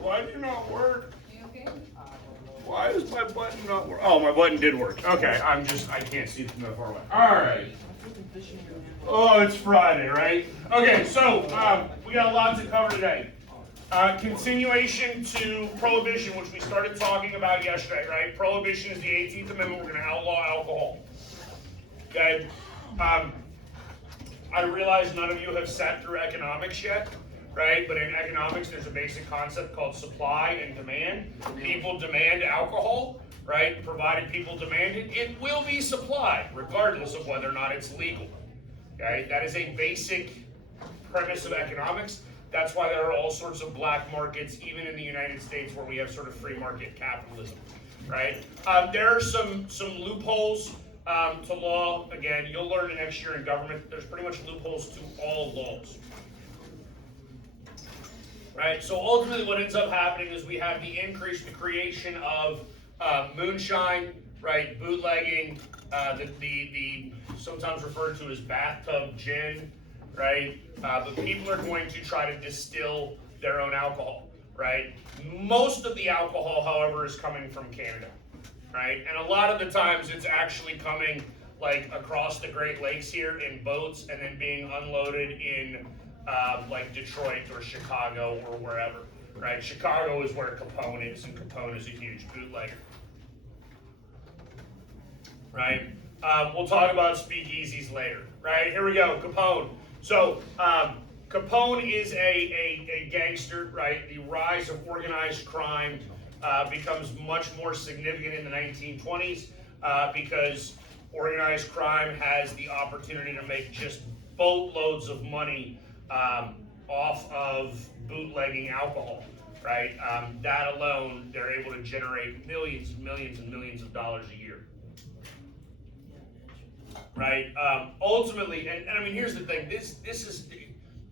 Why do you not work? You okay? Why does my button not work? Oh, my button did work. Okay, I can't see from that far away. All right. Oh, it's Friday, right? Okay, so we got a lot to cover today. Continuation to prohibition, which we started talking about yesterday, right? Prohibition is the 18th Amendment. We're going to outlaw alcohol. Okay? I realize none of you have sat through economics yet, right? But in economics, there's a basic concept called supply and demand. People demand alcohol, right? Provided people demand it, it will be supplied, regardless of whether or not it's legal. Okay? That is a basic premise of economics. That's why there are all sorts of black markets, even in the United States, where we have sort of free market capitalism, right? There are some loopholes to law. Again, you'll learn it next year in government. There's pretty much loopholes to all laws, right? So ultimately, what ends up happening is we have the creation of moonshine, right? Bootlegging, the sometimes referred to as bathtub gin, right? But people are going to try to distill their own alcohol, right? Most of the alcohol, however, is coming from Canada, right? And a lot of the times it's actually coming like across the Great Lakes here in boats and then being unloaded in like Detroit or Chicago or wherever, right? Chicago is where Capone is, and Capone is a huge bootlegger, right? We'll talk about speakeasies later, right? Here we go, Capone. So Capone is a gangster, right? The rise of organized crime becomes much more significant in the 1920s because organized crime has the opportunity to make just boatloads of money off of bootlegging alcohol, right? That alone, they're able to generate millions and millions and millions of dollars a year. Right. Ultimately, and I mean, here's the thing. This is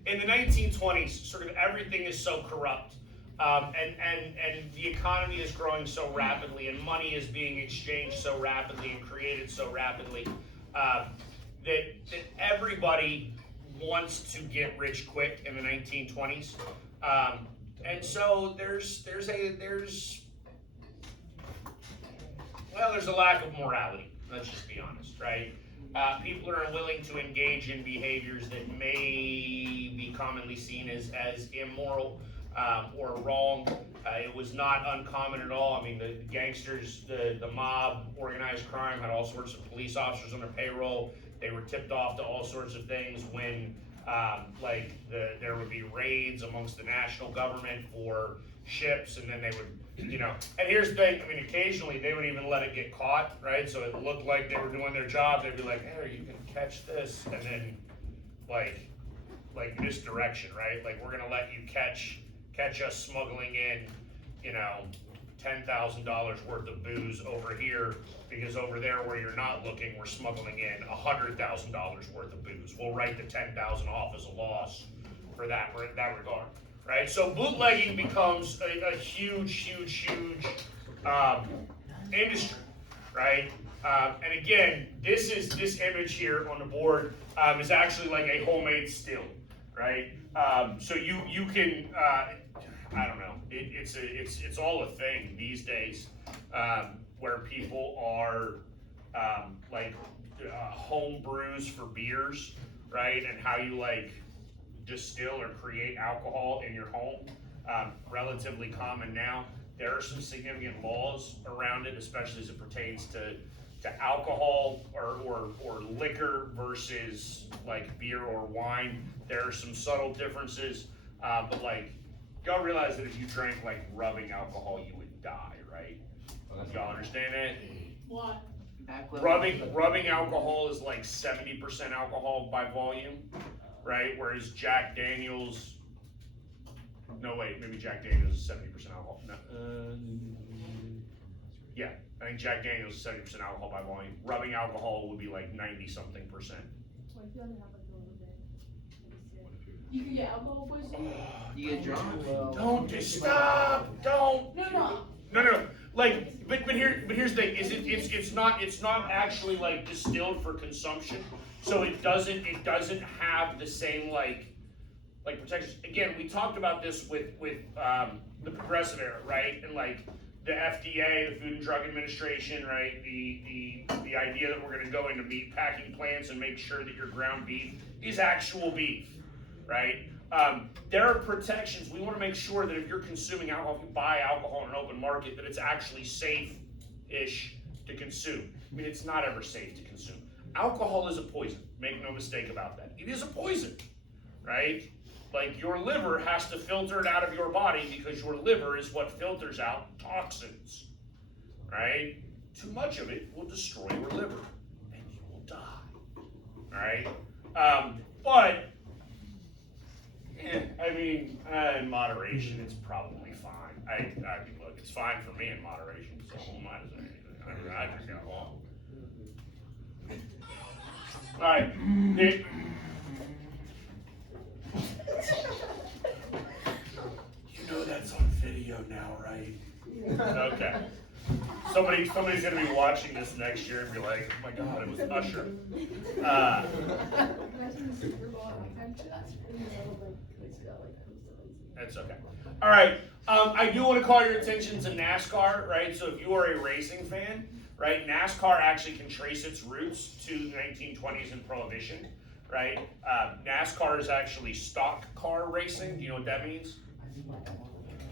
in the 1920s. Sort of everything is so corrupt, and the economy is growing so rapidly, and money is being exchanged so rapidly and created so rapidly that everybody wants to get rich quick in the 1920s, and so there's a lack of morality. Let's just be honest, right? People are unwilling to engage in behaviors that may be commonly seen as immoral or wrong. It was not uncommon at all. I mean, the gangsters, the mob, organized crime had all sorts of police officers on their payroll. They were tipped off to all sorts of things when there would be raids amongst the national government for ships, and then they would, and here's the thing, I mean, occasionally they would even let it get caught, right? So it looked like they were doing their job. They'd be like, hey, you can catch this, and then like this direction, right? Like, we're gonna let you catch us smuggling in, $10,000 worth of booze over here, because over there where you're not looking, we're smuggling in $100,000 worth of booze. We'll write the 10,000 off as a loss for that regard. Right, so bootlegging becomes a huge industry, right? And again, this image here on the board is actually like a homemade still, right? So you can I don't know, it's all a thing these days where people are home brews for beers, right? And how you distill or create alcohol in your home, relatively common now. There are some significant laws around it, especially as it pertains to alcohol or liquor versus beer or wine. There are some subtle differences, but y'all realize that if you drank rubbing alcohol, you would die, right? Y'all understand that? What? Rubbing alcohol is 70% alcohol by volume. Right, whereas Jack Daniels, no wait, maybe Jack Daniels is 70% alcohol. No, yeah, I think Jack Daniels is 70% alcohol by volume. Rubbing alcohol would be 90-something%. Well, if you only have a little bit, you can get alcohol poisoning. You get drunk. Don't just stop! Don't. No. But here's the thing: it's not actually distilled for consumption, so it doesn't have the same like protections. Again, we talked about this with the progressive era, right? And like the FDA, the Food and Drug Administration, right? The idea that we're going to go into meat packing plants and make sure that your ground beef is actual beef, right? There are protections. We want to make sure that if you're consuming alcohol, if you buy alcohol in an open market, that it's actually safe-ish to consume. I mean, it's not ever safe to consume. Alcohol is a poison. Make no mistake about that. It is a poison, right? Like your liver has to filter it out of your body because your liver is what filters out toxins, right? Too much of it will destroy your liver and you will die, right? But, I mean, in moderation, it's probably fine. I mean, look, it's fine for me in moderation, so who am I to say anything? I mean, I drink alcohol. All right. You know that's on video now, right? Okay. Somebody's gonna be watching this next year and be like, oh my God, it was Usher. That's okay. All right. I do want to call your attention to NASCAR, right? So if you are a racing fan, right, NASCAR actually can trace its roots to the 1920s and Prohibition, right? NASCAR is actually stock car racing. Do you know what that means?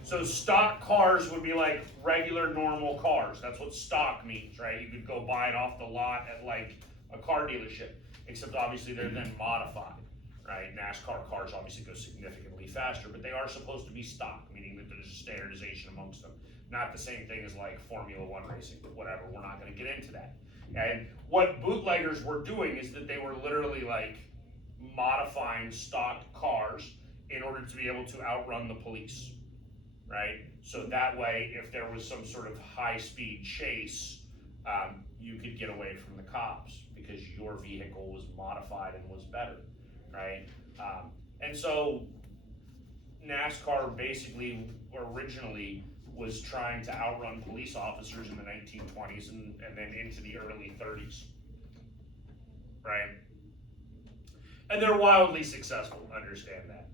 So stock cars would be like regular, normal cars. That's what stock means, right? You could go buy it off the lot at like a car dealership, except obviously they're then modified, right? NASCAR cars obviously go significantly faster, but they are supposed to be stock, meaning that there's standardization amongst them. Not the same thing as like Formula One racing, but whatever, we're not gonna get into that. And what bootleggers were doing is that they were literally like modifying stock cars in order to be able to outrun the police, right? So that way, if there was some sort of high-speed chase, you could get away from the cops because your vehicle was modified and was better, right? And so NASCAR basically originally was trying to outrun police officers in the 1920s and then into the early 30s, right? And they're wildly successful, understand that.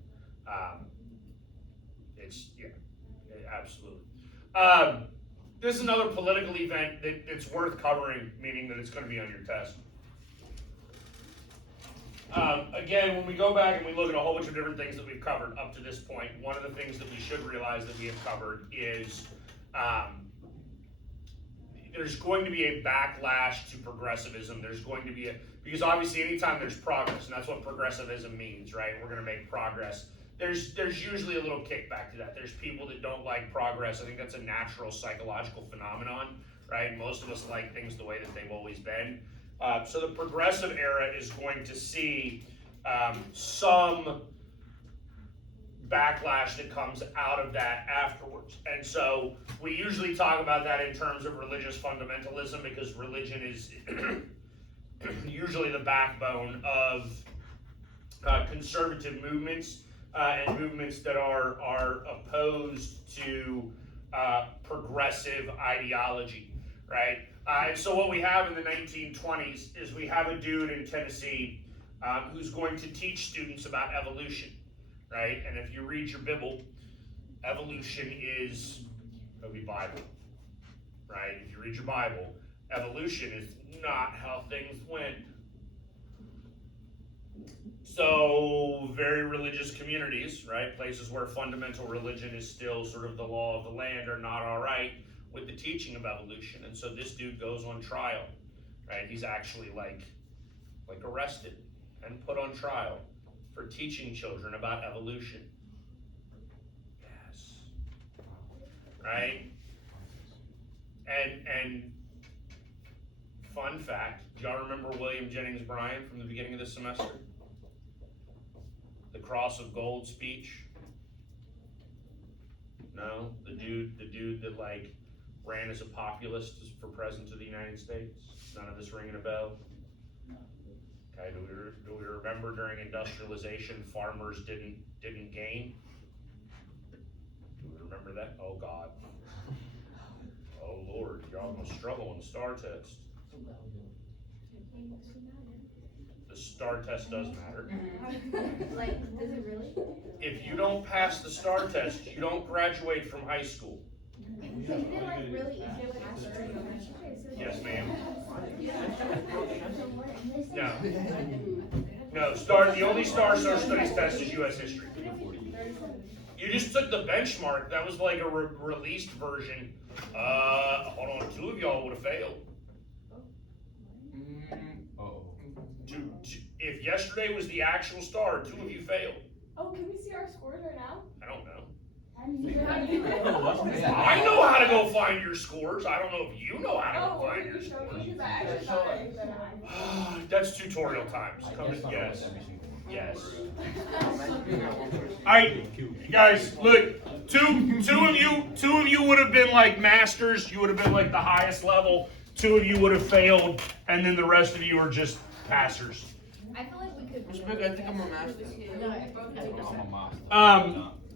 Absolutely. This is another political event that's worth covering, meaning that it's going to be on your test. Again, when we go back and we look at a whole bunch of different things that we've covered up to this point, one of the things that we should realize that we have covered is there's going to be a backlash to progressivism. There's going to be because obviously anytime there's progress, and that's what progressivism means, right? We're going to make progress. There's usually a little kickback to that. There's people that don't like progress. I think that's a natural psychological phenomenon, right? Most of us like things the way that they've always been. So the progressive era is going to see some backlash that comes out of that afterwards. And so we usually talk about that in terms of religious fundamentalism because religion is usually the backbone of conservative movements and movements that are opposed to progressive ideology, right? And so what we have in the 1920s is we have a dude in Tennessee who's going to teach students about evolution, right? And if you read your Bible, evolution is the Bible, right? If you read your Bible, evolution is not how things went. So very religious communities, right? Places where fundamental religion is still sort of the law of the land are not all right with the teaching of evolution. And so this dude goes on trial, right? He's actually like arrested and put on trial for teaching children about evolution. Yes. Right? And fun fact, do y'all remember William Jennings Bryan from the beginning of this semester? The Cross of Gold speech? No? The dude that like ran as a populist for president of the United States? None of this ringing a bell? Okay, do we remember during industrialization farmers didn't gain? Do we remember that? Oh God. Oh Lord, y'all gonna struggle on the STAR test. The STAR test does matter. Like, does it really? If you don't pass the STAR test, you don't graduate from high school. Isn't it like really easy to pass it? Yes, ma'am. No. No, STAR, the only STAR social studies test is US history. You just took the benchmark. That was like a released version. Hold on, 2 of y'all would have failed. If yesterday was the actual STAR, 2 of you failed. Oh, can we see our scores right now? I don't know. How do you know? I know how to go find your scores. I don't know if you know how to go find your Show scores. me, 'cause I actually thought I was better. That's tutorial times. Come in, yes. Yes. Alright, guys, look, two of you would have been like masters. You would have been like the highest level. 2 of you would have failed, and then the rest of you are just passers. I feel like we could. I think I'm a master.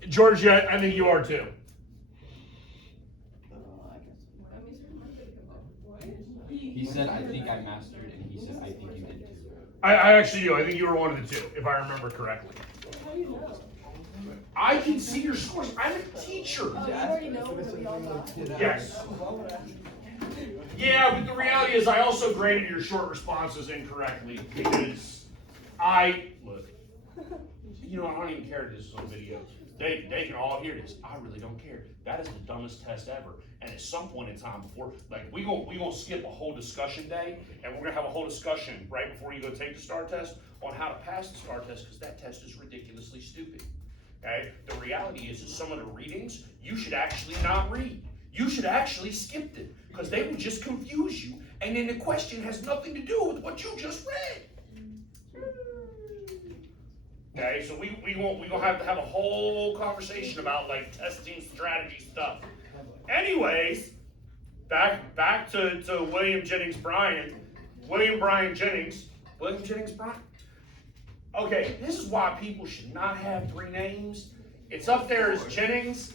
Georgia, I think you are too. He said, I think I mastered, and he said, I think you did too. I actually do. I think you were one of the 2, if I remember correctly. How do you know? I can see your scores. I'm a teacher. Oh, you already know what we all got. Yes. Yeah, but the reality is I also graded your short responses incorrectly because look, you know, I don't even care if this is on video. They can all hear this. I really don't care. That is the dumbest test ever. And at some point in time before, like, we gonna skip a whole discussion day, and we're gonna have a whole discussion right before you go take the STAR test on how to pass the STAR test, because that test is ridiculously stupid. Okay? The reality is some of the readings you should actually not read. You should actually skip it, because they will just confuse you, and then the question has nothing to do with what you just read. Okay, so we gonna have to have a whole conversation about like testing strategy stuff. Anyways, back to William Jennings Bryan. William Jennings Bryan. Okay, this is why people should not have 3 names. It's up there as Jennings.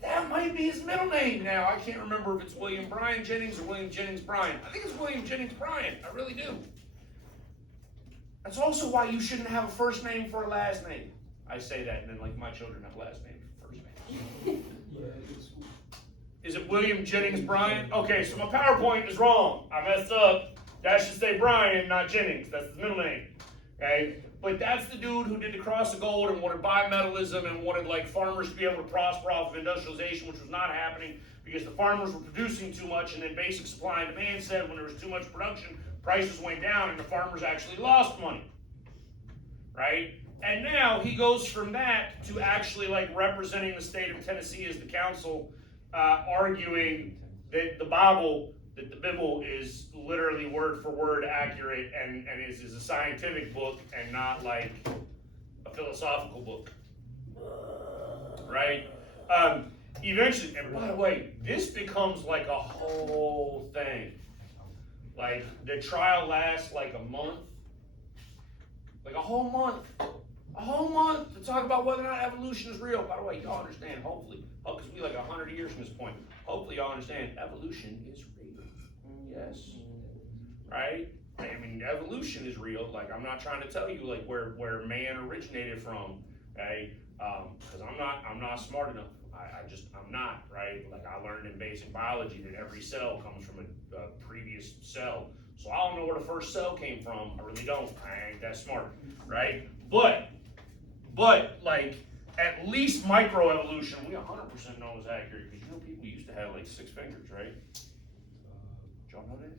That might be his middle name now. I can't remember if it's William Bryan Jennings or William Jennings Bryan. I think it's William Jennings Bryan. I really do. That's also why you shouldn't have a first name for a last name. I say that, and then like my children have last names for first name. Is it William Jennings Bryan? Okay, so my PowerPoint is wrong. I messed up. That should say Bryan, not Jennings. That's the middle name. Okay? But that's the dude who did the Cross of Gold and wanted bimetallism and wanted like farmers to be able to prosper off of industrialization, which was not happening because the farmers were producing too much, and then basic supply and demand said when there was too much production, prices went down and the farmers actually lost money. Right? And now he goes from that to actually like representing the state of Tennessee as the council, arguing that the Bible is literally word for word accurate and is a scientific book and not like a philosophical book. Right? Eventually, and by the way, this becomes like a whole thing. Like, the trial lasts like a month. Like a whole month. A whole month to talk about whether or not evolution is real. By the way, y'all understand, hopefully, because we like 100 years from this point, hopefully y'all understand evolution is real. Yes. Right? I mean, evolution is real. Like, I'm not trying to tell you like where man originated from, okay? Because I'm not smart enough. I'm not, right? Like, I learned in basic biology that every cell comes from a previous cell. So I don't know where the first cell came from. I really don't. I ain't that smart, right? But like, at least microevolution, we 100% know is accurate, because you know people used to have like 6 fingers, right? Did y'all know that?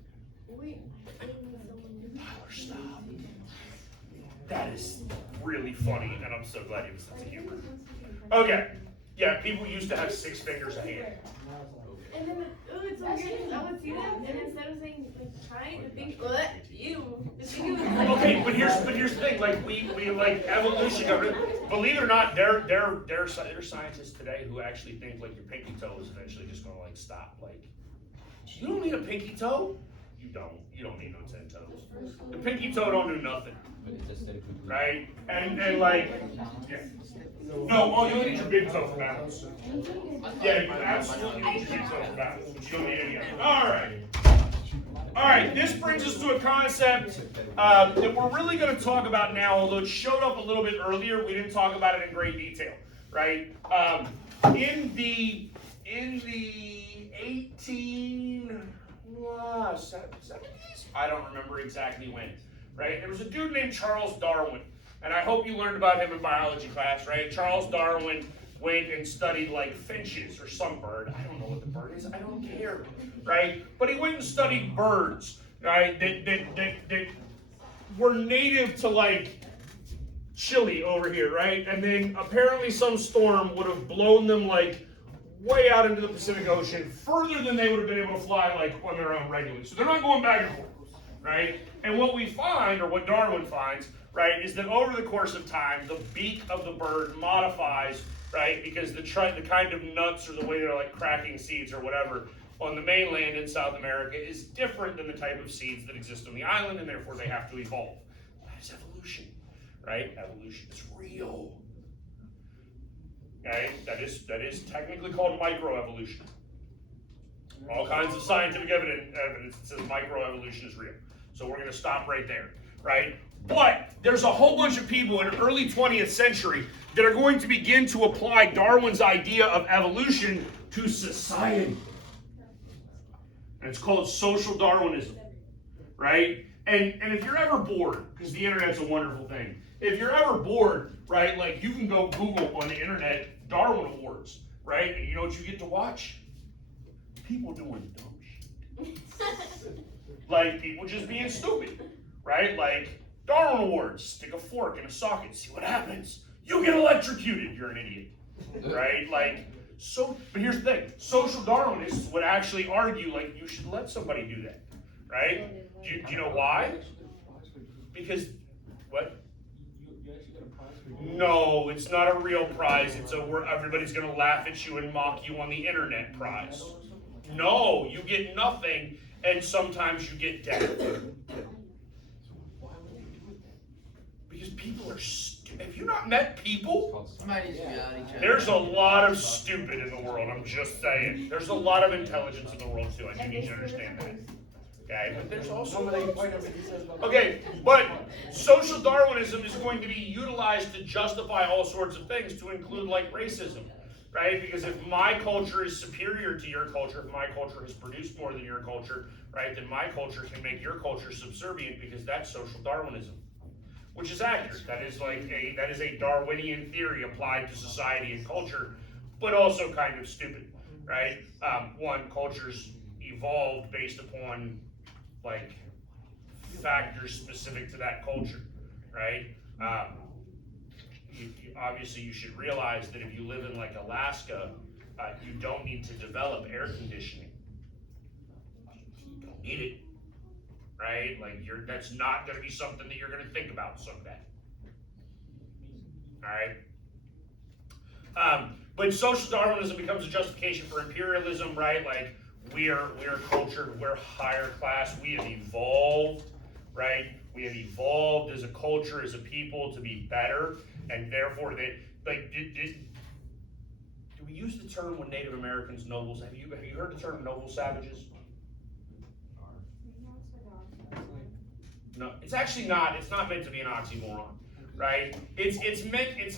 Wait. Tyler, stop. That is really funny, and I'm so glad you have a sense of humor. Okay, yeah, people used to have 6 fingers a hand. And then it's so weird because I would see them, and instead of saying like trying to think, you. Okay, but here's the thing. Like we like evolution. Believe it or not, there are scientists today who actually think like your pinky toe is eventually just gonna like stop. Like, you don't need a pinky toe. You don't need no 10 toes. The pinky toe don't do nothing. Right? And like, yeah. No, oh, you only need your big toe for balance. Yeah, you absolutely need your big toe for balance, but you don't need any of it. All right. All right, this brings us to a concept that we're really going to talk about now, although it showed up a little bit earlier. We didn't talk about it in great detail, right? In the 1870s, I don't remember exactly when, right? There was a dude named Charles Darwin, and I hope you learned about him in biology class, right? Charles Darwin went and studied like finches or some bird. I don't know what the bird is. I don't care, right? But he went and studied birds, right? That were native to like Chile over here, right? And then apparently some storm would have blown them like way out into the Pacific Ocean, further than they would have been able to fly like on their own regularly. So they're not going back and forth, right? And what we find, or what Darwin finds, right, is that over the course of time, the beak of the bird modifies, right, because the kind of nuts or the way they're like cracking seeds or whatever on the mainland in South America is different than the type of seeds that exist on the island, and therefore they have to evolve. That is evolution, right? Evolution is real. Okay, that is technically called microevolution. All kinds of scientific evidence that says microevolution is real. So we're going to stop right there, right? But there's a whole bunch of people in the early 20th century that are going to begin to apply Darwin's idea of evolution to society. And it's called social Darwinism, right? And if you're ever bored, because the internet's a wonderful thing, if you're ever bored, right, like you can go Google on the internet Darwin Awards, right? And you know what you get to watch? People doing dumb shit. Like people just being stupid, right? Like Darwin Awards, stick a fork in a socket, see what happens. You get electrocuted, you're an idiot, right? Like, so, but here's the thing, social Darwinists would actually argue like you should let somebody do that, right? Do you know why? Because, what? No, it's not a real prize. It's where everybody's going to laugh at you and mock you on the internet prize. No, you get nothing, and sometimes you get death. Because people are stupid. Have you not met people? There's a lot of stupid in the world, I'm just saying. There's a lot of intelligence in the world, too. I do need you to understand that. Okay, but there's also... Okay, but social Darwinism is going to be utilized to justify all sorts of things, to include like racism, right? Because if my culture is superior to your culture, if my culture has produced more than your culture, right, then my culture can make your culture subservient because that's social Darwinism, which is accurate. That is a Darwinian theory applied to society and culture, but also kind of stupid, right? One, cultures evolved based upon like factors specific to that culture, right? Obviously you should realize that if you live in like Alaska, you don't need to develop air conditioning. You don't need it, right? Like that's not going to be something that you're going to think about someday. All right. But social Darwinism becomes a justification for imperialism, right? Like we are cultured, we're higher class, we have evolved, right? We have evolved as a culture, as a people, to be better, and therefore do we use the term when Native Americans nobles? Have you heard the term noble savages? No, it's actually not. It's not meant to be an oxymoron, right? It's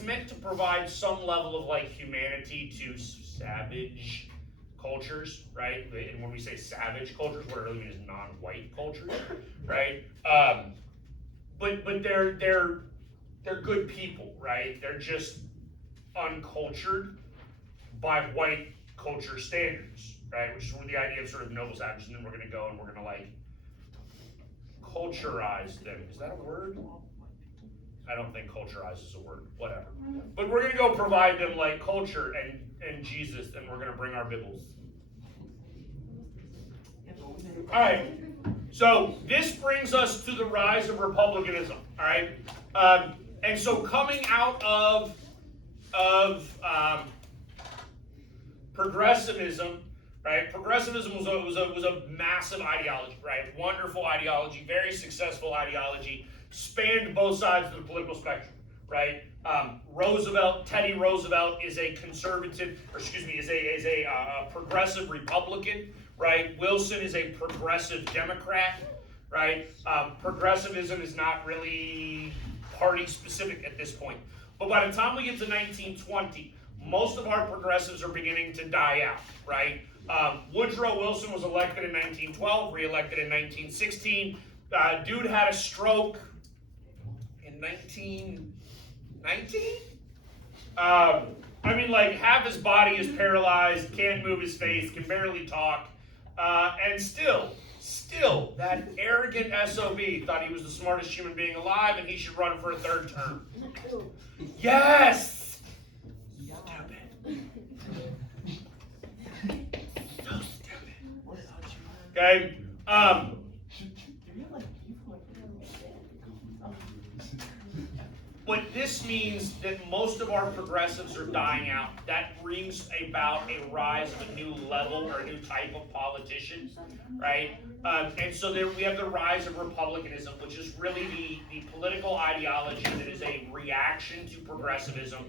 meant to provide some level of like humanity to savage cultures, right? And when we say savage cultures, what it really means is non-white cultures, right? But they're good people, right? They're just uncultured by white culture standards, right? Which is where the idea of sort of noble savages, and then we're gonna go and we're gonna like culturize them. Is that a word? I don't think culturize is a word, whatever. But we're gonna go provide them like culture and Jesus, and we're gonna bring our Bibles. All right, so this brings us to the rise of republicanism, all right? And so coming out of progressivism, right? Progressivism was a massive ideology, right? Wonderful ideology, very successful ideology, spanned both sides of the political spectrum, right? Teddy Roosevelt is a conservative, or excuse me, is a progressive Republican, right? Wilson is a progressive Democrat, right? Progressivism is not really party specific at this point. But by the time we get to 1920, most of our progressives are beginning to die out, right? Woodrow Wilson was elected in 1912, re-elected in 1916. Dude had a stroke in 1919? I mean, like, half his body is paralyzed, can't move his face, can barely talk, and still, that arrogant SOB thought he was the smartest human being alive and he should run for a third term. Yes! Stupid. So stupid. Okay? But this means that most of our progressives are dying out. That brings about a rise of a new level or a new type of politician, right? And so there we have the rise of republicanism, which is really the political ideology that is a reaction to progressivism,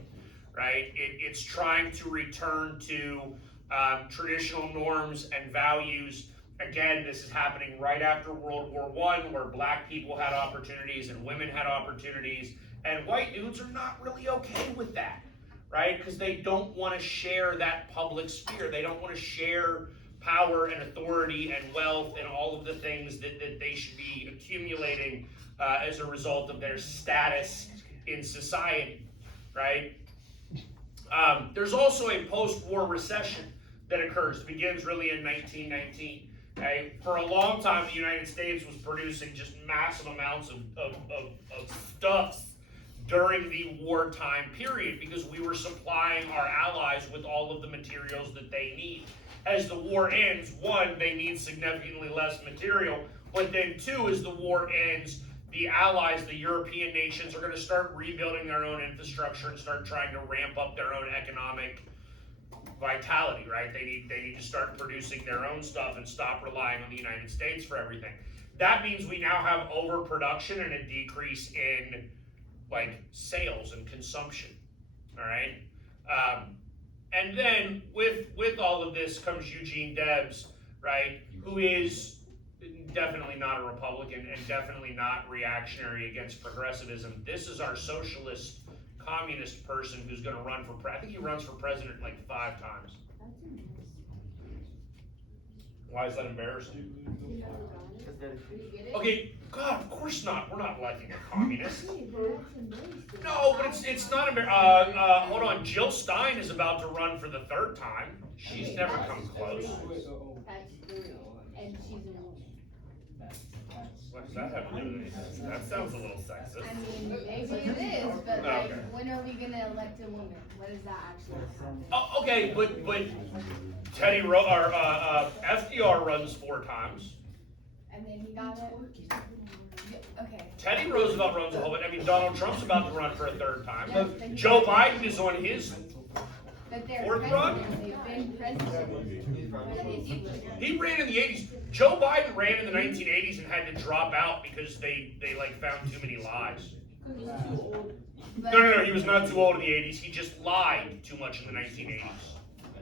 right? It's trying to return to traditional norms and values. Again, this is happening right after World War I, where black people had opportunities and women had opportunities. And white dudes are not really okay with that, right? Because they don't want to share that public sphere. They don't want to share power and authority and wealth and all of the things that they should be accumulating as a result of their status in society, right? There's also a post-war recession that occurs. It begins really in 1919. Okay? For a long time, the United States was producing just massive amounts of stuff during the wartime period because we were supplying our allies with all of the materials that they need. As the war ends, one, they need significantly less material, but then two, as the war ends, the allies, the European nations, are going to start rebuilding their own infrastructure and start trying to ramp up their own economic vitality, right? They need to start producing their own stuff and stop relying on the United States for everything. That means we now have overproduction and a decrease in like sales and consumption, all right? And then with all of this comes Eugene Debs, right? Who is definitely not a Republican and definitely not reactionary against progressivism. This is our socialist, communist person who's going to run for I think he runs for president like 5 times. Why is that embarrassing? Okay, God, of course not. We're not electing a communist. No, but it's not embarrassing. Hold on. Jill Stein is about to run for the 3rd time. She's never come close. That's true. And she's a woman. What does that have to do with anything? That sounds a little sexist. I mean, maybe it is, but like, Okay. when are we gonna elect a woman? What does that actually happen? Oh, okay, but FDR runs 4 times. And then he got it? Okay. Teddy Roosevelt runs a whole bunch. I mean, Donald Trump's about to run for a 3rd time. Yes, but Joe Biden is on his. But they're Fourth run? presidents, they've been presidents. He ran in the 80s. Joe Biden ran in the 1980s and had to drop out because they like found too many lies. But No, he was not too old in the 80s. He just lied too much in the 1980s.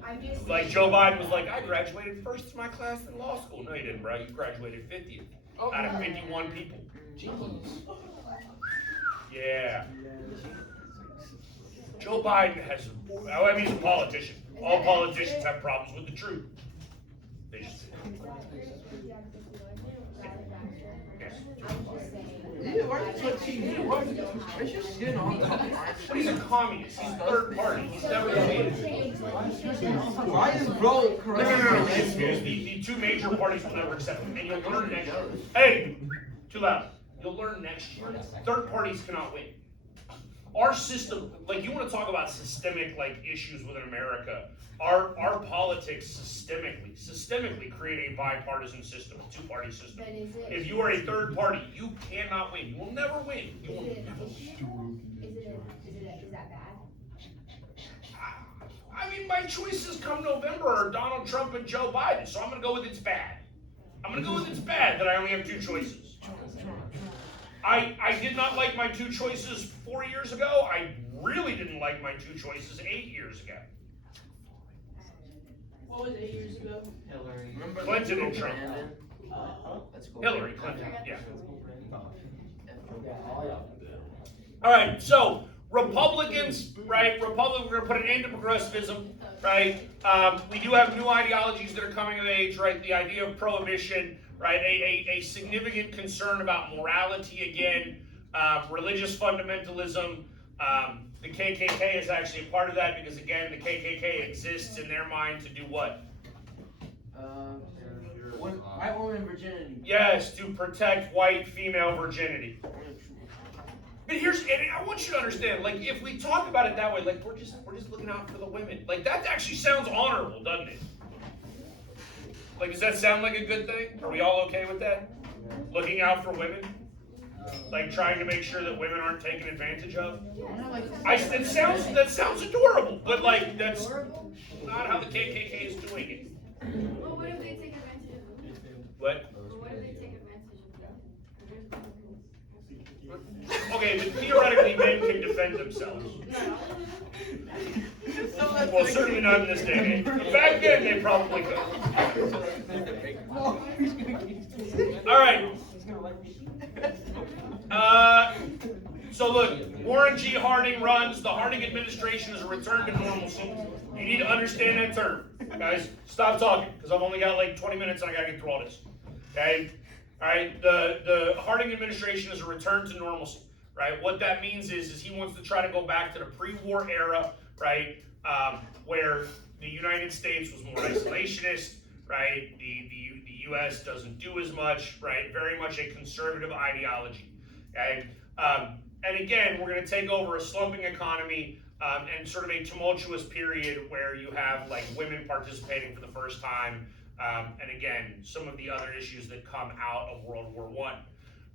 I'm just Like Joe Biden was like, I graduated first in my class in law school. No, you didn't, bro. You graduated 50th out of 51 people. Yeah. Joe Biden has, I mean, he's a politician. All politicians have problems with the truth. They just, but he's a communist. He's 3rd party. He's never going to be. Why is bro correct? No. The 2 major parties will never accept him. And you'll learn next year. Hey, too loud. You'll learn next year. 3rd parties cannot win. Our system, like you want to talk about systemic like issues within America, our politics systemically create a bipartisan system, a 2-party system. But is it? If you are a 3rd party, you cannot win. You will never win. You will Is never that bad? I mean, my choices come November are Donald Trump and Joe Biden, so I'm going to go with it's bad. I'm going to go with it's bad that I only have 2 choices. I did not like my 2 choices 4 years ago. I really didn't like my 2 choices 8 years ago. What was 8 years ago? Hillary. Remember Clinton and Trump. Brandon? Let's go. Hillary Clinton, yeah. Yeah, all y'all. All right, so Republicans, right? We're gonna put an end to progressivism, right? We do have new ideologies that are coming of age, right? The idea of prohibition, right? A significant concern about morality again, religious fundamentalism. The KKK is actually a part of that because again, the KKK exists in their mind to do what? White woman virginity. Yes, to protect white female virginity. But and I want you to understand, like, if we talk about it that way, like, we're just looking out for the women. Like, that actually sounds honorable, doesn't it? Like, does that sound like a good thing? Are we all okay with that? Looking out for women? Like, trying to make sure that women aren't taken advantage of? That sounds adorable, but, like, that's not how the KKK is doing it. Well, what if they take advantage of them? What? Well, what if they take advantage of them? Okay, but theoretically, men can defend themselves. Well, certainly not in this day and age. But back then, they probably could. All right. So look, Warren G. Harding runs. The Harding administration is a return to normalcy. You need to understand that term. Guys, stop talking, because I've only got like 20 minutes and I gotta get through all this. Okay? All right, the Harding administration is a return to normalcy, right? What that means is he wants to try to go back to the pre-war era, right, where the United States was more isolationist, right? The U.S. doesn't do as much, right? Very much a conservative ideology, okay? And again, we're going to take over a slumping economy and sort of a tumultuous period where you have like women participating for the first time. And again, some of the other issues that come out of World War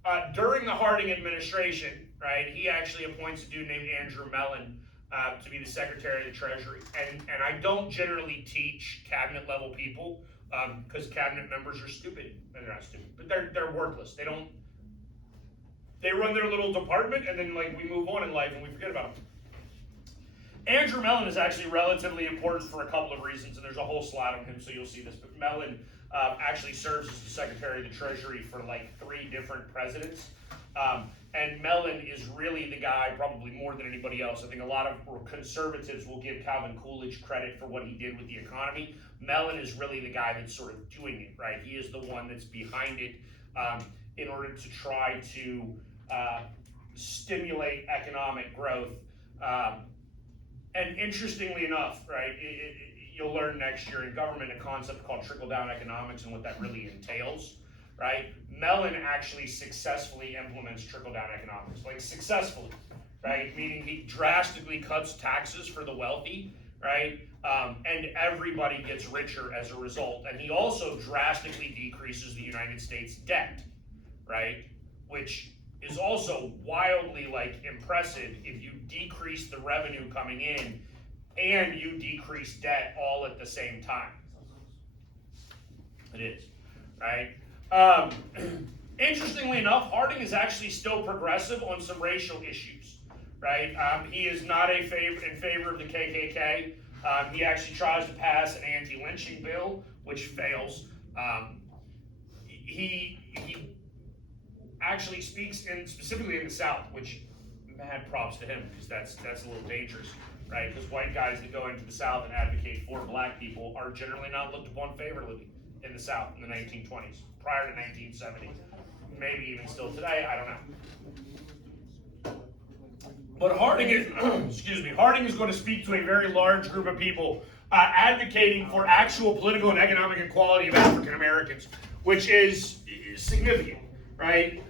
I. During the Harding administration, right, he actually appoints a dude named Andrew Mellon to be the Secretary of the Treasury. And I don't generally teach cabinet level people because cabinet members are stupid. And they're not stupid, but they're worthless. They run their little department and then like we move on in life and we forget about them. Andrew Mellon is actually relatively important for a couple of reasons, and there's a whole slide on him, so you'll see this. But Mellon actually serves as the Secretary of the Treasury for like 3 different presidents. And Mellon is really the guy, probably more than anybody else. I think a lot of conservatives will give Calvin Coolidge credit for what he did with the economy. Mellon is really the guy that's sort of doing it, right? He is the one that's behind it in order to try to stimulate economic growth. And interestingly enough, right, you'll learn next year in government a concept called trickle-down economics and what that really entails, right? Mellon actually successfully implements trickle-down economics, like successfully, right? Meaning he drastically cuts taxes for the wealthy, right? And everybody gets richer as a result. And he also drastically decreases the United States debt, right? Which is also wildly like impressive if you decrease the revenue coming in and you decrease debt all at the same time. It is, right? Interestingly enough, Harding is actually still progressive on some racial issues, right? He is not in favor of the KKK. He actually tries to pass an anti-lynching bill, which fails. He actually speaks specifically in the South, which mad props to him because that's a little dangerous, right? Because white guys that go into the South and advocate for black people are generally not looked upon favorably in the South in the 1920s, prior to 1970, maybe even still today. I don't know. But Harding is, Harding is going to speak to a very large group of people advocating for actual political and economic equality of African Americans, which is significant, right?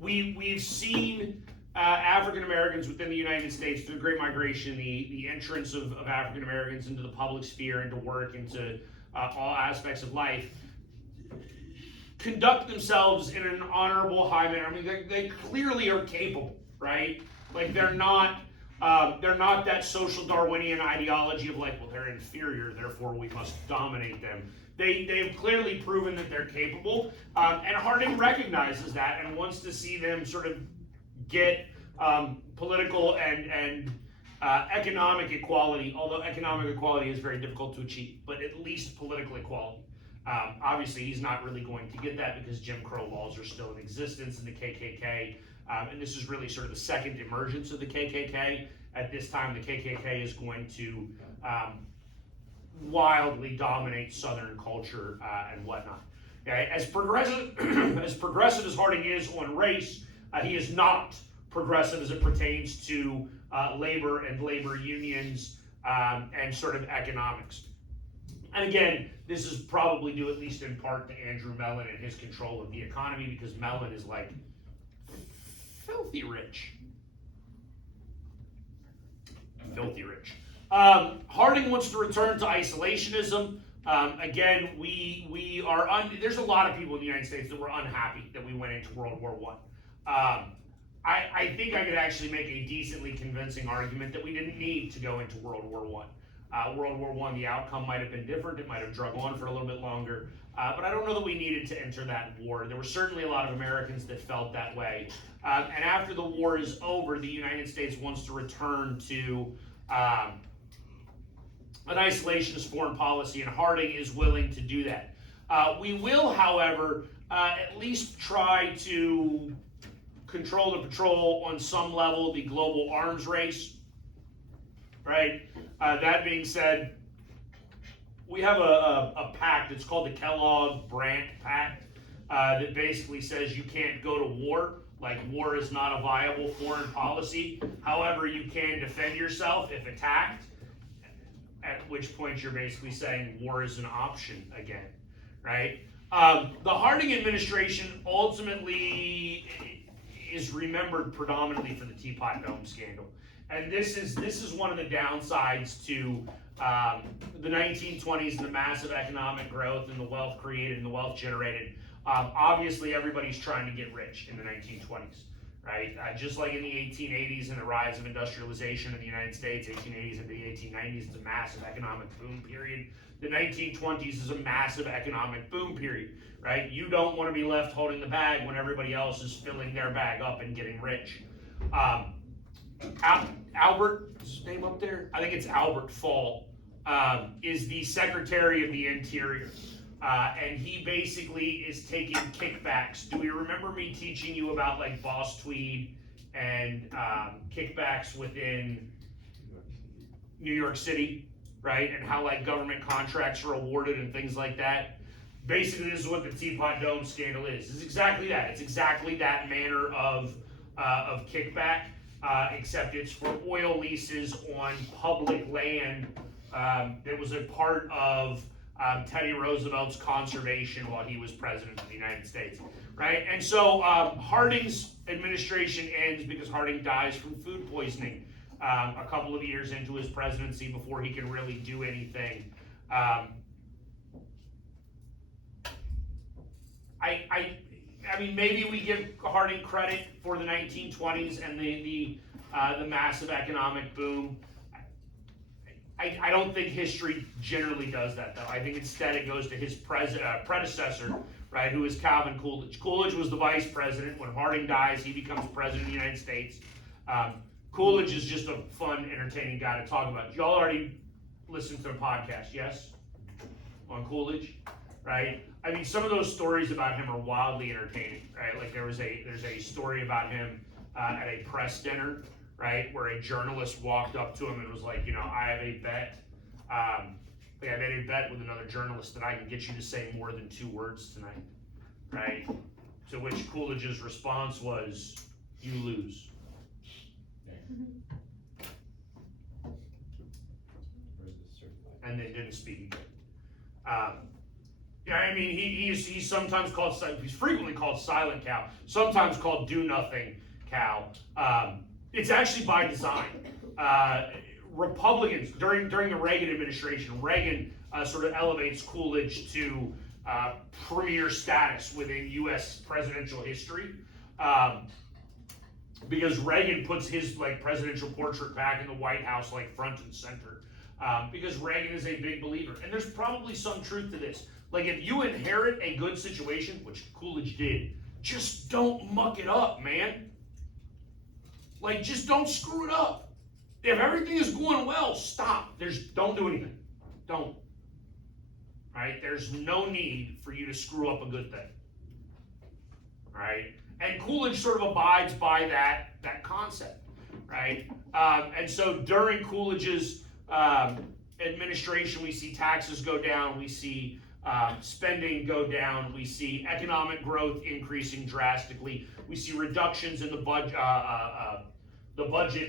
We've seen African Americans within the United States through the Great Migration, the entrance of African Americans into the public sphere, into work, into all aspects of life, conduct themselves in an honorable, high manner. I mean, they clearly are capable, right? Like they're not that social Darwinian ideology of like, well, they're inferior, therefore we must dominate them. They've clearly proven that they're capable, and Harding recognizes that and wants to see them sort of get political and economic equality, although economic equality is very difficult to achieve, but at least political equality. Obviously, he's not really going to get that because Jim Crow laws are still in existence in the KKK, and this is really sort of the second emergence of the KKK. At this time, the KKK is going to wildly dominate Southern culture and whatnot. Okay? As progressive as Harding is on race, he is not progressive as it pertains to labor and labor unions and sort of economics. And again, this is probably due at least in part to Andrew Mellon and his control of the economy, because Mellon is like filthy rich. Filthy rich. Harding wants to return to isolationism. Again, we are there's a lot of people in the United States that were unhappy that we went into World War I. I think I could actually make a decently convincing argument that we didn't need to go into World War I. World War I, the outcome might have been different. It might have drug on for a little bit longer. But I don't know that we needed to enter that war. There were certainly a lot of Americans that felt that way. And after the war is over, the United States wants to return to an isolationist foreign policy, and Harding is willing to do that. We will, however, at least try to control the patrol on some level, the global arms race, right? That being said, we have a pact. It's called the Kellogg-Brandt Pact that basically says you can't go to war. Like, war is not a viable foreign policy. However, you can defend yourself if attacked, at which point you're basically saying war is an option again, right? The Harding administration ultimately is remembered predominantly for the Teapot Dome scandal. And this is one of the downsides to the 1920s and the massive economic growth and the wealth created and the wealth generated. Obviously, everybody's trying to get rich in the 1920s, right? Just like in the 1880s and the rise of industrialization in the United States, 1880s into the 1890s, it's a massive economic boom period. The 1920s is a massive economic boom period, right? You don't want to be left holding the bag when everybody else is filling their bag up and getting rich. Albert, is his name up there? I think it's Albert Fall, is the Secretary of the Interior. And he basically is taking kickbacks. Do you remember me teaching you about like Boss Tweed and kickbacks within New York City, right? And how like government contracts are awarded and things like that. Basically, this is what the Teapot Dome scandal is. It's exactly that. It's exactly that manner of kickback, except it's for oil leases on public land that was a part of Teddy Roosevelt's conservation while he was president of the United States, right? And so Harding's administration ends because Harding dies from food poisoning a couple of years into his presidency before he can really do anything. I mean, maybe we give Harding credit for the 1920s and the massive economic boom. I don't think history generally does that, though. I think instead it goes to his predecessor, right, who is Calvin Coolidge. Coolidge was the vice president. When Harding dies, he becomes president of the United States. Coolidge is just a fun, entertaining guy to talk about. Y'all already listened to the podcast, yes? On Coolidge, right? I mean, some of those stories about him are wildly entertaining, right? Like there's a story about him at a press dinner, right, where a journalist walked up to him and was like, you know, I have a bet. I made a bet with another journalist that I can get you to say more than 2 words tonight, right? To which Coolidge's response was, you lose. And then didn't speak again. Yeah, I mean, he's sometimes called, he's frequently called Silent Cal, sometimes called Do Nothing Cal. It's actually by design. Republicans, during the Reagan administration, Reagan sort of elevates Coolidge to premier status within U.S. presidential history. Because Reagan puts his like presidential portrait back in the White House like front and center. Because Reagan is a big believer. And there's probably some truth to this. Like if you inherit a good situation, which Coolidge did, just don't muck it up, man. Like just don't screw it up. If everything is going well, stop. Don't do anything. Don't. Right? There's no need for you to screw up a good thing. Right? And Coolidge sort of abides by that concept. Right? And so during Coolidge's administration, we see taxes go down, we see spending go down, we see economic growth increasing drastically, we see reductions in the budget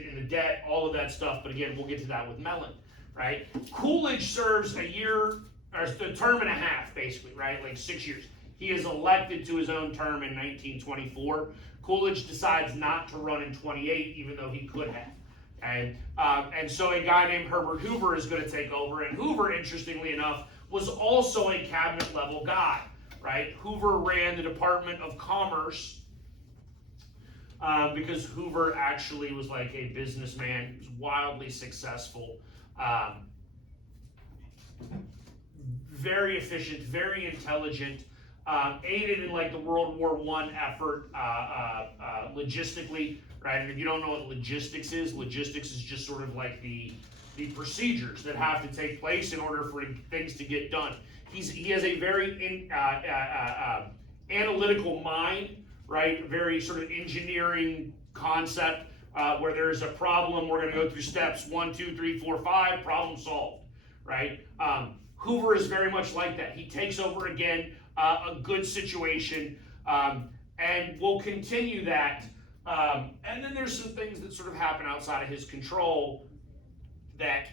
and the debt, all of that stuff. But again, we'll get to that with Mellon, right? Coolidge serves a year, or a term and a half, basically, right? Like 6 years. He is elected to his own term in 1924. Coolidge decides not to run in 28, even though he could have. Okay? And so a guy named Herbert Hoover is going to take over. And Hoover, interestingly enough, was also a cabinet level guy, right? Hoover ran the Department of Commerce because Hoover actually was like a businessman. He was wildly successful, very efficient, very intelligent, aided in like the World War I effort logistically, right? And if you don't know what logistics is just sort of like the procedures that have to take place in order for things to get done. He has a very analytical mind, right? Very sort of engineering concept where there's a problem. We're going to go through steps 1, 2, 3, 4, 5. Problem solved, right? Hoover is very much like that. He takes over again a good situation, and will continue that. And then there's some things that sort of happen outside of his control that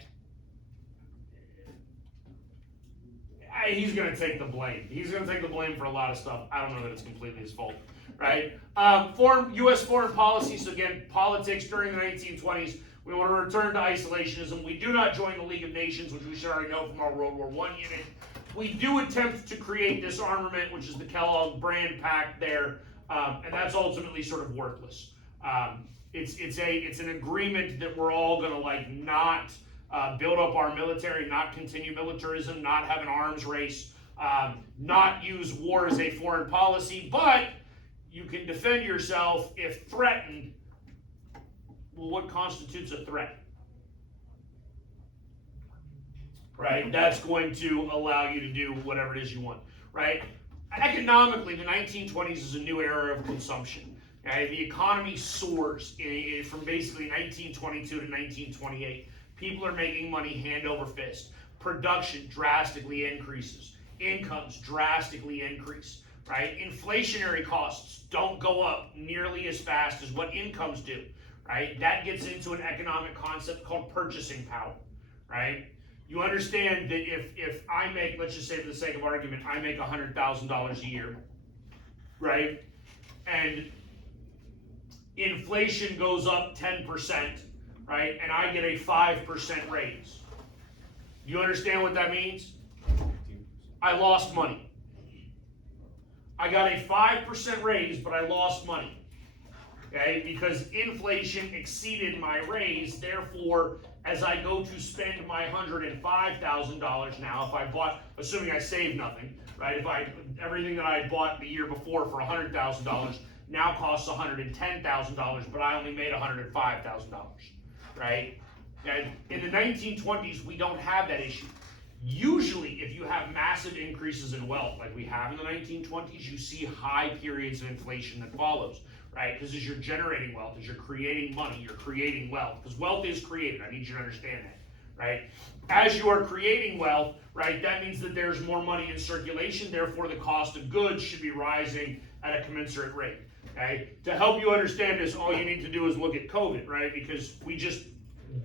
he's going to take the blame. He's going to take the blame for a lot of stuff. I don't know that it's completely his fault, right? U.S. foreign policy, so again, politics during the 1920s, we want to return to isolationism. We do not join the League of Nations, which we should already know from our World War I unit. We do attempt to create disarmament, which is the Kellogg-Brand Pact there, and that's ultimately sort of worthless. It's an agreement that we're all going to like not build up our military, not continue militarism, not have an arms race, not use war as a foreign policy, but you can defend yourself if threatened. Well, what constitutes a threat? Right? That's going to allow you to do whatever it is you want, right? Economically, the 1920s is a new era of consumption. Okay? The economy soars from basically 1922 to 1928. People are making money hand over fist. Production drastically increases. Incomes drastically increase, right? Inflationary costs don't go up nearly as fast as what incomes do, right? That gets into an economic concept called purchasing power, right? You understand that if I make, let's just say for the sake of argument, I make $100,000 a year, right? And inflation goes up 10%, right? And I get a 5% raise. You understand what that means? I lost money. I got a 5% raise, but I lost money. Okay? Because inflation exceeded my raise, therefore, as I go to spend my $105,000 now, if I bought, assuming I saved nothing, right? Everything that I had bought the year before for $100,000 now costs $110,000, but I only made $105,000, right? And in the 1920s, we don't have that issue. Usually, if you have massive increases in wealth, like we have in the 1920s, you see high periods of inflation that follows, right? Because as you're generating wealth, as you're creating money, you're creating wealth. Because wealth is created. I need you to understand that, right? As you are creating wealth, right, that means that there's more money in circulation. Therefore, the cost of goods should be rising at a commensurate rate, okay? To help you understand this, all you need to do is look at COVID, right? Because we just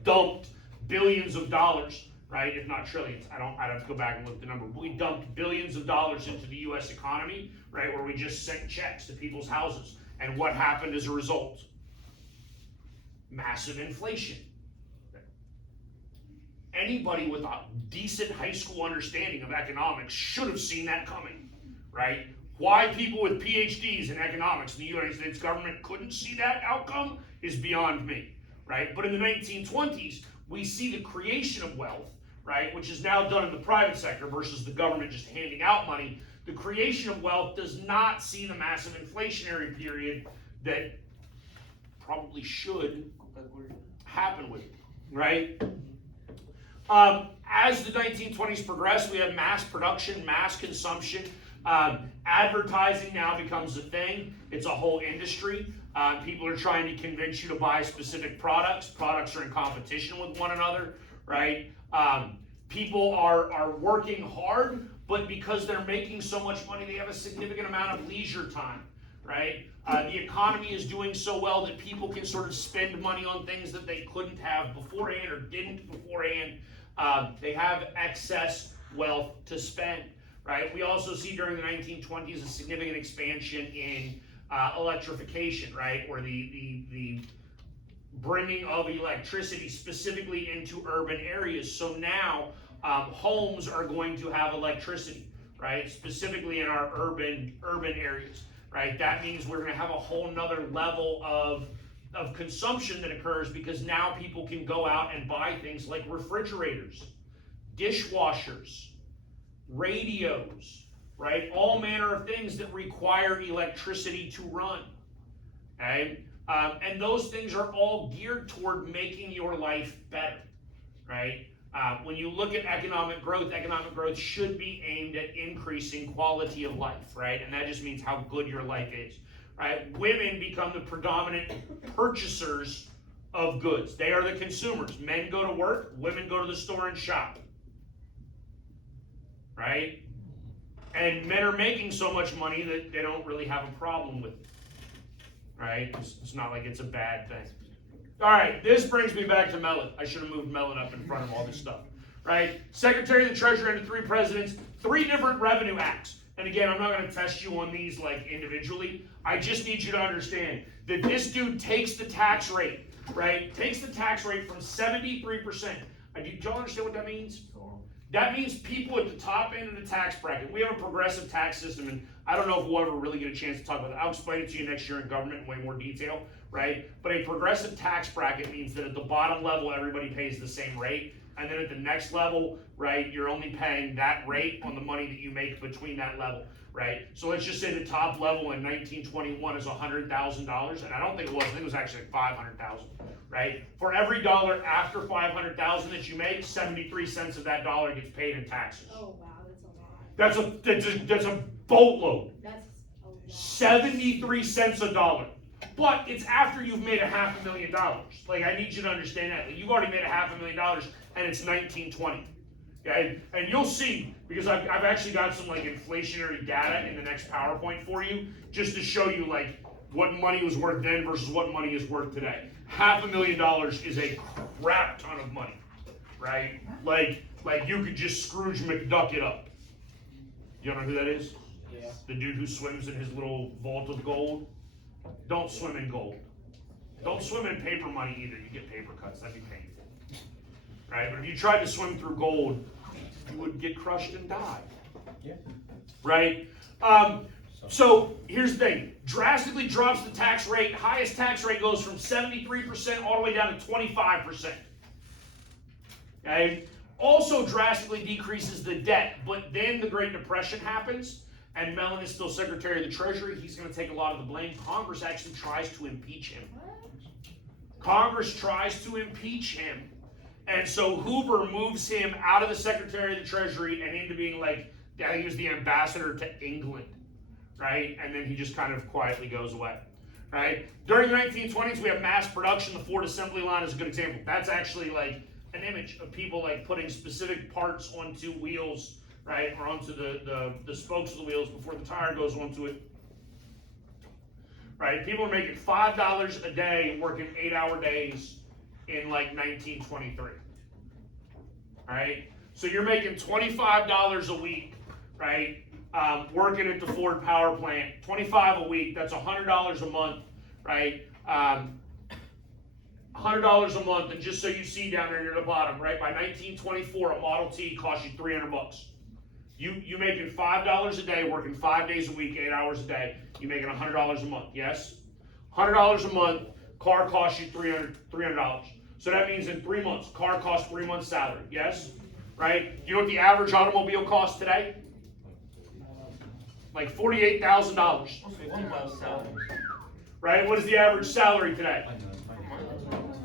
dumped billions of dollars, right? If not trillions. I'd have to go back and look at the number. But we dumped billions of dollars into the U.S. economy, right? Where we just sent checks to people's houses. And what happened as a result? Massive inflation. Anybody with a decent high school understanding of economics should have seen that coming, right? Why people with PhDs in economics in the United States government couldn't see that outcome is beyond me, right? But in the 1920s, we see the creation of wealth, right, which is now done in the private sector versus the government just handing out money. The creation of wealth does not see the massive inflationary period that probably should happen with it. right? As the 1920s progressed, we have mass production, mass consumption. Advertising now becomes a thing. It's a whole industry. People are trying to convince you to buy specific products. Products are in competition with one another, right? People are working hard, but because they're making so much money, they have a significant amount of leisure time, right? The economy is doing so well that people can sort of spend money on things that they couldn't have beforehand or didn't beforehand. They have excess wealth to spend, right? We also see during the 1920s a significant expansion in electrification, right? Or the bringing of electricity specifically into urban areas. So now homes are going to have electricity, right? Specifically in our urban areas, right? That means we're going to have a whole nother level of consumption that occurs because now people can go out and buy things like refrigerators, dishwashers, radios, right? All manner of things that require electricity to run, okay? And those things are all geared toward making your life better, right? When you look at economic growth should be aimed at increasing quality of life, right? And that just means how good your life is, right? Women become the predominant purchasers of goods. They are the consumers. Men go to work, women go to the store and shop, right? And men are making so much money that they don't really have a problem with it, right? It's not like it's a bad thing. All right, this brings me back to Mellon. I should have moved Mellon up in front of all this stuff, right? Secretary of the Treasury under 3 presidents, 3 different revenue acts. And again, I'm not going to test you on these like individually. I just need you to understand that this dude takes the tax rate, right? Takes the tax rate from 73%. Do y'all understand what that means? That means people at the top end of the tax bracket. We have a progressive tax system, and I don't know if we'll ever really get a chance to talk about it. I'll explain it to you next year in government in way more detail, right? But a progressive tax bracket means that at the bottom level, everybody pays the same rate. And then at the next level, right, you're only paying that rate on the money that you make between that level, right? So let's just say the top level in 1921 is $100,000, and I don't think it was. I think it was actually $500,000, right? For every dollar after $500,000 that you make, 73 cents of that dollar gets paid in taxes. Oh wow, that's a lot. That's a boatload. That's a lot. 73 cents a dollar. But it's after you've made $500,000. Like, I need you to understand that. Like, you've already made $500,000 and it's 1920. Okay? And you'll see, because I've actually got some like inflationary data in the next PowerPoint for you, just to show you like what money was worth then versus what money is worth today. $500,000 is a crap ton of money, right? Like you could just Scrooge McDuck it up. You know who that is? Yeah. The dude who swims in his little vault of gold. Don't swim in gold. Don't swim in paper money either. You get paper cuts. That'd be painful. Right? But if you tried to swim through gold, you would get crushed and die. Yeah. Right? So here's the thing. Drastically drops the tax rate. Highest tax rate goes from 73% all the way down to 25%. Okay? Also drastically decreases the debt. But then the Great Depression happens. And Mellon is still Secretary of the Treasury. He's going to take a lot of the blame. Congress actually tries to impeach him. Congress tries to impeach him. And so Hoover moves him out of the Secretary of the Treasury and into being like, I think he was the ambassador to England, right? And then he just kind of quietly goes away, right? During the 1920s, we have mass production. The Ford assembly line is a good example. That's actually like an image of people like putting specific parts onto wheels, right, or onto the spokes of the wheels before the tire goes onto it, right? People are making $5 a day working 8-hour days in like 1923, right? So you're making $25 a week, right, working at the Ford power plant, $25 a week, that's $100 a month, right? $100 a month, and just so you see down there near the bottom, right, by 1924, a Model T cost you $300. You making $5 a day, working 5 days a week, 8 hours a day, you making $100 a month, yes? $100 a month, car costs you $300. So that means in 3 months, car costs 3 months' salary, yes? Right? You know what the average automobile costs today? Like $48,000. Right? What is the average salary today?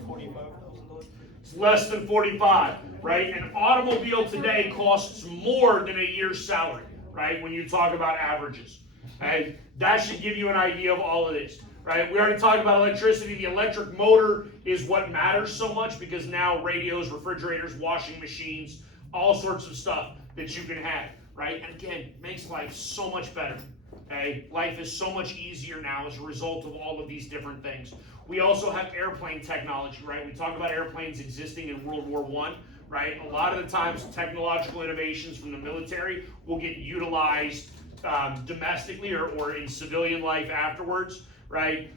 $45,000. It's less than 45, right? An automobile today costs more than a year's salary, right? When you talk about averages. And that should give you an idea of all of this, right? We already talked about electricity. The electric motor is what matters so much because now radios, refrigerators, washing machines, all sorts of stuff that you can have, right? And again, makes life so much better. Okay? Life is so much easier now as a result of all of these different things. We also have airplane technology, right? We talk about airplanes existing in World War I, right? A lot of the times technological innovations from the military will get utilized domestically or in civilian life afterwards, right?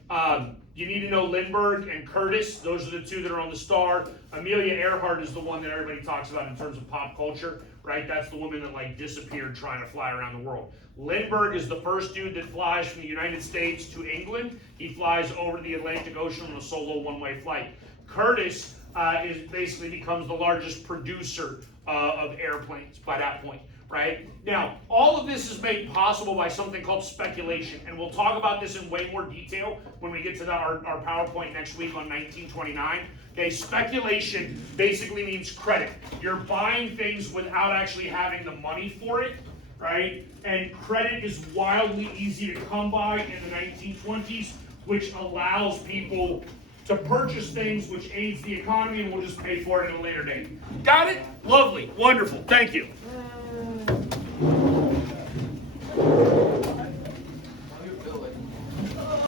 You need to know Lindbergh and Curtiss. Those are the two that are on the star. Amelia Earhart is the one that everybody talks about in terms of pop culture, right? That's the woman that like disappeared trying to fly around the world. Lindbergh is the first dude that flies from the United States to England. He flies over the Atlantic Ocean on a solo one-way flight. Curtiss is basically becomes the largest producer of airplanes by that point. Right? Now, all of this is made possible by something called speculation, and we'll talk about this in way more detail when we get to our PowerPoint next week on 1929. Okay, speculation basically means credit. You're buying things without actually having the money for it, right? And credit is wildly easy to come by in the 1920s, which allows people to purchase things, which aids the economy, and we'll just pay for it at a later date. Got it? Lovely. Wonderful. Thank you.